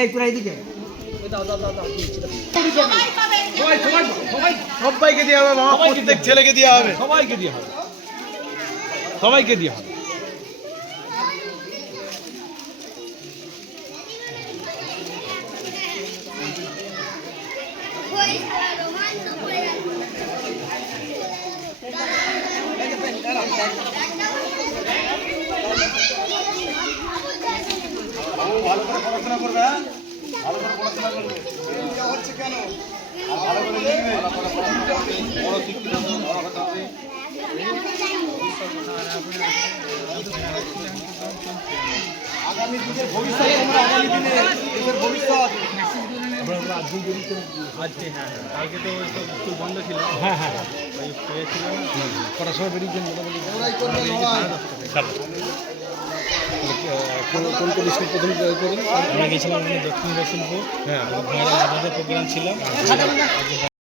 এই পুরো এইদিকে সবাইকে দেওয়া হবে বাবা, প্রত্যেক ছেলেকে দেওয়া হবে, সবাইকে দেওয়া হবে, সবাইকে দেওয়া হবে। ভালো করে পড়াশোনা করবে, ভালো করে পড়াশোনা করবে। হচ্ছে কেন ভালো করে লিখবে, বড় শিক্ষিত বড় কথা হবে। আগামী দিনের ভবিষ্যৎ, তোমরা আগামী দিনে দেশের ভবিষ্যৎ। আজকে কালকে তো স্কুল বন্ধ ছিল। হ্যাঁ হ্যাঁ ওই ছিল না, কটার সময় বেরিয়েছেন মোটামুটি? কোন কোন স্কুল প্রথম করেন? আমরা গেছিলাম দক্ষিণ রসুলপুর। হ্যাঁ, ভাইরা প্রোগ্রাম ছিল।